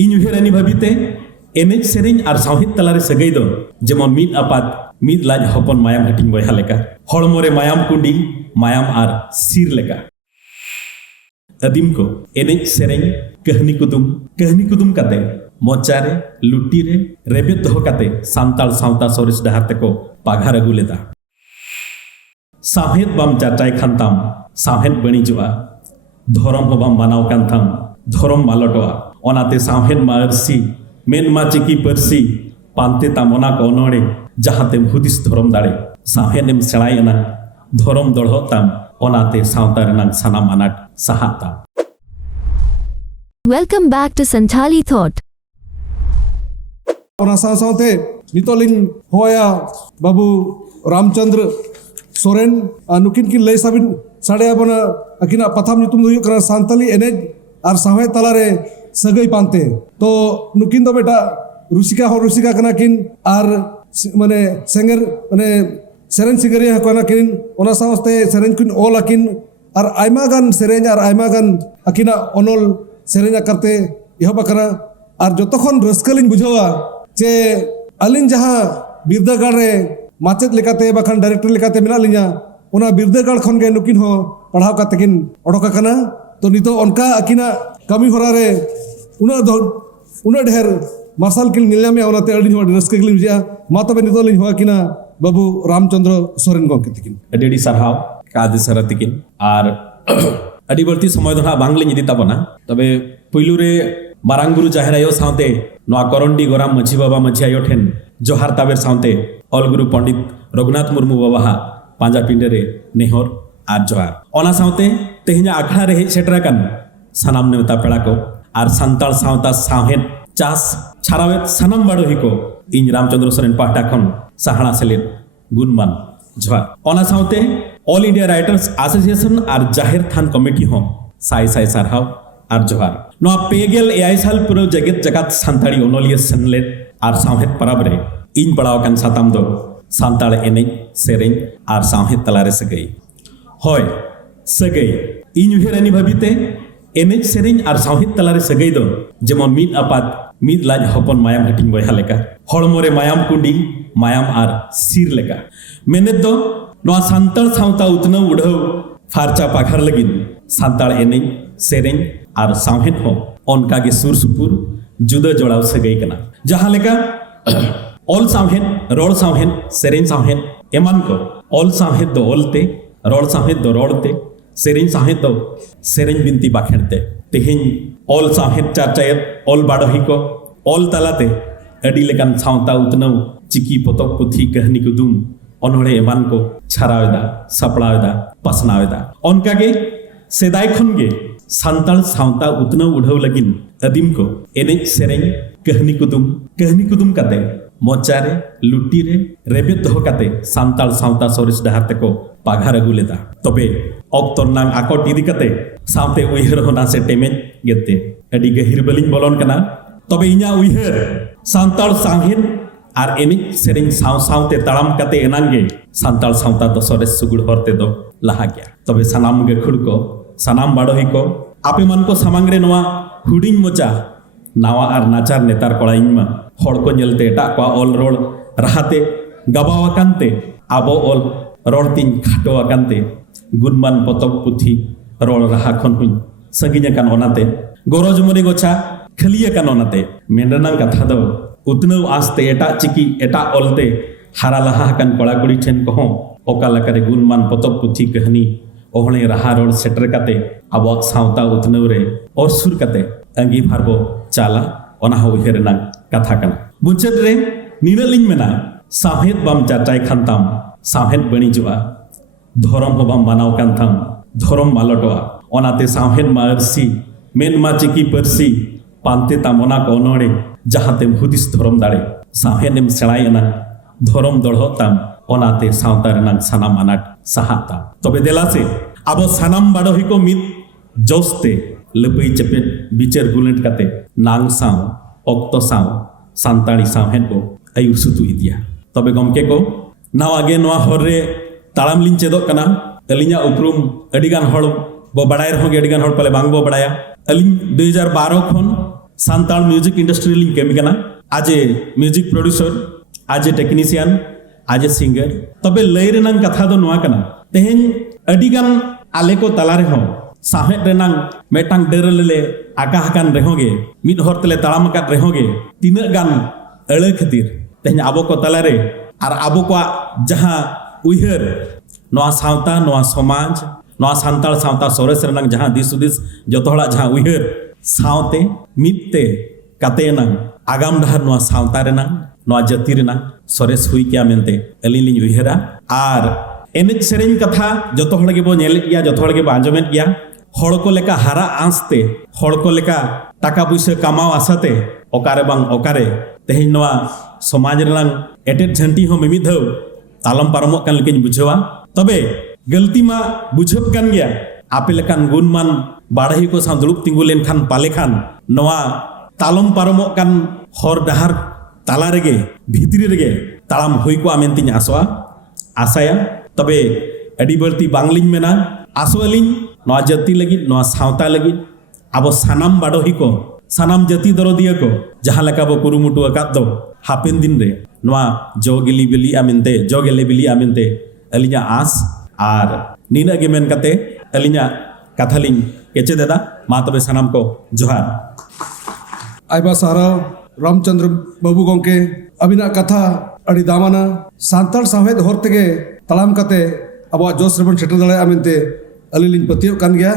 ᱤᱧ ᱩᱭᱦᱟᱹᱨᱟᱹᱱᱤ ᱵᱷᱟᱵᱤᱛᱮ ᱮᱱᱮᱡ ᱥᱮᱨᱮᱧ ᱟᱨ ᱥᱟᱶᱦᱮᱫ ᱛᱟᱞᱟᱨᱮ ᱥᱟᱹᱜᱟᱹᱭ ᱫᱚ ᱡᱮᱢᱚᱱ ᱢᱤᱫ ᱟᱯᱟᱛ ᱢᱤᱫ ᱞᱟᱡ ᱦᱚᱯᱚᱱ ᱢᱟᱭᱟᱢ ᱦᱟᱹᱴᱤᱧ ᱵᱚᱭᱦᱟ ᱞᱮᱠᱟ, ᱦᱚᱲᱢᱚ ᱨᱮ ᱢᱟᱭᱟᱢ ᱠᱩᱸᱰᱤ, ᱢᱟᱭᱟᱢ ᱟᱨ ᱥᱤᱨ ᱞᱮᱠᱟ। ᱟᱹᱫᱤᱢ ᱠᱚ ᱮᱱᱮᱡ ᱥᱮᱨᱮᱧ ᱠᱟᱹᱦᱱᱤ ᱠᱩᱫᱩᱢ ᱠᱟᱛᱮ ᱢᱚᱪᱟᱨᱮ ᱞᱩᱴᱤᱨᱮ ᱨᱮᱵᱮᱫ ᱫᱚᱦᱚ ᱠᱟᱛᱮ ᱥᱟᱱᱛᱟᱲ ᱥᱟᱶᱛᱟ ᱥᱚᱨᱮᱥ ᱰᱟᱦᱟᱨ ᱛᱮᱠᱚ ᱯᱟᱜᱷᱟᱨ ᱟᱹᱜᱩ ᱞᱮᱫᱟ। ᱥᱟᱶᱦᱮᱫ ᱵᱟᱢ ᱪᱟᱨᱪᱟᱭ ᱠᱷᱟᱱ ᱛᱟᱢ ᱥᱟᱶᱦᱮᱫ ᱵᱟᱹᱲᱤᱡᱚᱜᱼᱟ, ᱫᱷᱚᱨᱚᱢ ᱦᱚᱸ ᱵᱟᱢ ᱢᱟᱱᱟᱣ ᱠᱟᱱ ᱛᱟᱢ ᱫᱷᱚᱨᱚᱢ ᱢᱟᱞᱚᱴᱚᱜᱼᱟ। ᱚᱱᱟᱛᱮ ᱥᱟᱶᱦᱮᱫ ᱢᱟ ᱟᱹᱨᱥᱤ, ᱢᱮᱫ ᱢᱟ ᱪᱤᱠᱤ ᱯᱟᱹᱨᱥᱤ, ᱯᱟᱱᱛᱮ ᱛᱟᱢ ᱚᱱᱟ ᱠᱚ ᱚᱱᱚᱲᱮ ᱡᱟᱦᱟᱸᱛᱮᱢ ᱦᱩᱫᱤᱥ ᱫᱷᱚᱨᱚᱢ ᱫᱟᱲᱮ। ᱥᱟᱶᱦᱮᱫ ᱮᱢ ᱥᱮᱬᱟᱭ ᱮᱱᱟ ᱫᱷᱚᱨᱚᱢ ᱫᱚᱲᱦᱚᱜ ᱛᱟᱢ, ᱚᱱᱟᱛᱮ ᱥᱟᱶᱛᱟ ᱨᱮᱱᱟᱜ ᱥᱟᱱᱟᱢ ᱟᱱᱟᱴ ᱥᱟᱦᱟᱜ ᱛᱟᱢ। Welcome back to Santali Thought. ᱚᱱᱟ ᱥᱟᱶ-ᱥᱟᱶᱛᱮ ᱱᱤᱛᱚᱜ ᱞᱤᱧ ᱦᱚᱦᱚᱭᱟ ᱵᱟᱵᱩ ᱨᱟᱢᱪᱚᱸᱫᱽᱨᱚ ᱥᱚᱨᱮᱱ, ᱱᱩᱠᱤᱱ ᱠᱤᱱ ᱞᱟᱹᱭ ᱥᱟᱰᱮ ᱟᱵᱚᱱᱟ। ᱟᱹᱠᱤᱱᱟᱜ ᱯᱟᱛᱷᱟᱢ ᱧᱩᱛᱩᱢ ᱫᱚ ᱦᱩᱭᱩᱜ ᱠᱟᱱᱟ ᱥᱟᱱᱛᱟᱞᱤ ᱮᱱᱮᱡ ᱟᱨ ᱥᱟᱶᱦᱮᱫ ᱛᱟᱞᱟᱨᱮ ᱥᱟᱹᱜᱟᱹᱭ ᱯᱟᱱᱛᱮ। ᱛᱚ ᱱᱩᱠᱤᱱ ᱫᱚ ᱵᱮᱴᱟ ᱨᱩᱥᱤᱠᱟ ᱦᱚᱸ ᱨᱩᱥᱤᱠᱟ ᱠᱟᱱᱟ ᱠᱤᱱ ᱟᱨ ᱥᱮᱨᱮᱧ ᱥᱤᱝᱜᱟᱹᱨᱤᱭᱟᱹ ᱦᱚᱸ ᱠᱟᱱᱟ ᱠᱤᱱ। ᱚᱱᱟ ᱥᱟᱶᱛᱮ ᱥᱮᱨᱮᱧ ᱠᱤᱱ ᱚᱞ ᱟᱹᱠᱤᱱ ᱟᱨ ᱟᱭᱢᱟ ᱜᱟᱱ ᱥᱮᱨᱮᱧ ᱟᱨ ᱟᱭᱢᱟ ᱜᱟᱱ ᱟᱹᱠᱤᱱᱟᱜ ᱚᱱᱚᱞ ᱥᱮᱨᱮᱧ ᱟᱠᱟᱨᱛᱮ ᱮᱦᱚᱵ ᱟᱠᱟᱱᱟ। ᱟर जोतो खन रस्का लिंग बुझावा जे अलिंग जहां बिरदागाड़ रे माचेद लेकाते बाखान डायरेक्टर लेकाते मेना लिंगा ओना बिरदागाड़ खन गे नुकिन हो पढ़ाव काते किन ओडोक आकाना। तो नितो उनका अकिना कमी होरा रे उना ढेर मार्शल किन निलामे ओनाते अलिंग हो रस्का किन बुझा मा तबे नितो लिंग हो किना बाबू रामचंद्र सोरेन गंके तिकिन अडी सरहाव कादे सरा तिकिन आर अडी बर्ती समय दो बांग लिंग इदी ताबना। तबे पुइलु रे मारांग गुरु जाहेर आयो सावते नोआ करंडी गोराम मछी बाबा मछी आयो ठेन जोहार ताबेर सावते ऑल गुरु पंडित रघुनाथ मुर्मू बाबा पांजा पिंडे रे नेहर आर जोहार। ओना सावते तेहिना आखड़ा रे हेज सेटर आकान सानाम नेवता पेड़ा को आर सान्ताल सावता सावहेद चास छारावेत सानाम बाड़ोही को इन रामचंद्र सोरेन पाहटा खन साहाना सेलेद गुणमान जोहार। ओना सावते ऑल इंडिया राइटर्स एसोसिएशन आर जाहेर थान कमिटी हो साय साय सारहाव आर जोहार। नोआ पेगेल एआई साल पुरो जगत जगत सान्ताड़ी ओनोलिया सेनलेद आर सावहेद पराब रे इन पड़ाव कान साताम दो सान्ताड़ एनेज सेरेñ आर सावहेद तलारे सगई होय सगई इन उयहारानी भाबिते एनेज सेरेñ आर सावहेद तलारे सगई दो जेमन मीद आपात मीद लाज हपन मायाम हटिन बयहा लेका, हड़मो रे मायाम कुंडी, मायाम आर सिर लेका। मेनेद दो नोआ सान्ताड़ सावता उतनाव उड़ाव फारचा पाखार लगिन सान्ताड़ एनेज सेरेñ आर सावहेद हो ओनकागे सुर सुपुर जुदा जोड़ाव सगई कना। जहां लेका ऑल सावहेद रोड़ सावहेद सेरेñ सावहेद एमान को ऑल सावहेद दो ऑलते, रोड़ सावहेद दो रोड़ते, सेरेñ सावहेद दो सेरेñ बिनती बाखेड़ते। तेहेñ ऑल सावहेद चारचायत ऑल बाड़ोही को ऑल तालाते अडी लेकान सावता उतनाव चिकी पोतक पुथी कहनी कुदुम ओनोड़े एमान को छारावेदा सापड़ावेदा पासनावेदा। ओनकागे सेदाय खनगे सान्ताड़ सावता उतनाव उड़ाव लगिन अदीम को एनेज सेरेñ कहनी कुदुम काते मोचारे लुटीरे रेबेद दोहो काते सान्ताड़ सावता सरेस डाहार तेको पाघार अगु लेदा। तबे ऑक्टर नांग आकोट इदी काते सावते उयहार होना से टेमेज गेते अडी गहिर बलिंग बोलोन कना। तबे इना उयहार सान्ताड़ सावहेद आर एनेज सेरेñ साव सावते ताड़ाम काते एनांगे सान्ताड़ सावता दो सरेस सुगुड़ हरते दो लाहा गया। तबे सानाम गेखुड़ को सानाम बाड़ोही को आपे मन को सामांग रे नोआ हुडिंग मोचा नावा आर नाचार नेतार कोड़ा इनमा हड़ को नेलते एटा को ऑल रोड राहते गाबाव आकानते आबो ऑल रोडतिन खाटो आकानते गुणमान पतक पुथी रोड राहा खन हुई संगिन आकान ओनाते गरज मने गोछा खाली आकान ओनाते मेनरनांग कथा दो उतनाव आस्ते एटा चिकी एटा ऑलते हारा लाहा आकान कोड़ा कुड़ी ठेन कहो ओका लकारे गुणमान पतक पुथी कहनी ओहणे राहा रोड सेटर काते अब सावता उतनाव रे और सुर काते अंगी भारबो चाला ओना हो उयहारना कथा कना। मुचाद रे नीना लिंग मेना सावहेद बाम चाचाय खान ताम सावहेद बणिजोआ, धरम हो बाम मानाव कान ताम धरम मालटोआ। ओनाते सावहेद मा अरसी, मेन मा चिकी परसी, पानते ताम ओना को ओनोड़े जहांतेम हुदिस धरम दाड़े। सावहेद एम सेड़ाय एना धरम दड़हग ताम, ओनाते सावता रेनाग सानाम आनाट साहा ताम। तबे देला से आबो सानाम बाड़ोही को मिद जोस्ते लपई चपेट बिचार गुलेट काते नांग साव ऑक्तो साव सान्ताड़ी सावहेद को आयुर सुतु इदिया। तबे गमके को नावागे नोआ हर रे ताड़ाम लिंग चेदोग कना। अलिंगा उपरुम अडिगान हड़ बो बड़ाय रहोगे अडिगान हड़ पले बांग बो बड़ाया। अलिंग 2012 खन सान्ताल म्यूजिक इंडस्ट्री लिंग कमी कना आज ए म्यूजिक प्रोड्यूसर आज ए टेक्नीशियन आज ए सिंगर तबे लय रेनांग कथा दो नोआ कना तेहेन अडिगान आले को तला रे हो साहेब रेनांग मेटांग डेरले आका हकान रेहोगे मिड हर तले तालाम काट रेहोगे तीना गान अळे खातिर तेहेन आबो को तला रे आर आबो को जहां उइहर नोआ सावता नोआ समाज नोआ सान्ताल सावता सोरेस रेनांग जहां दिस उदिस जतो हला जहां उइहर सावते मिदते कातेना आगाम डहार नोआ सावता रेनांग नोआ जाति रेनांग सोरेस हुई क्या मेनते अलिन लिन उइहरा आर एनेज सेरेन कथा जतो हड़ के बो नेल गया जतो हड़ के बो आंजमेत गया हड़ को लेका हारा आंसते हड़ को लेका टाका पैसा कमाओ आसाते ओकारे बांग ओकारे तेहेन नोआ समाज रेनांग एटेट झंटी हो मिमिद धौ तालम पारमो कान लेकिन बुझवा तबे गलती मा बुझब कान गया आपे लेकान गुणमान बाढ़ही को साथ दुड़ुब तिंगु लेन खान पाले खान नोआ तालम पारमो कान हर डहार ताला रेगे भितरी रेगे तालाम हुई को आमेनतिन आसवा आसाया तबे अडी बर्ती बांगलिन मेना आसोलिन नोआ जाति लगी नोआ सावता लगी आबो सानाम बाडोही को सानाम जाति दरदिया को जहां लेका बो कुरुमुटु अकाद दो हापेन दिन रे नोआ जोगेली बिली आमेनते जोगेले बिली आमेनते अलिया आस आर नीना गे मेन कते अलिया कथालिन केचे देदा मा तबे सानाम को जोहार आइबा साराव रामचंद्र बाबू गोंके अबिना कथा अड़ी दामाना सान्ताल साहेद हर तेगे तलाम कते अब जोश रेबन सेटर दाड़े आमेनते अलिलिन पतियो कान गया।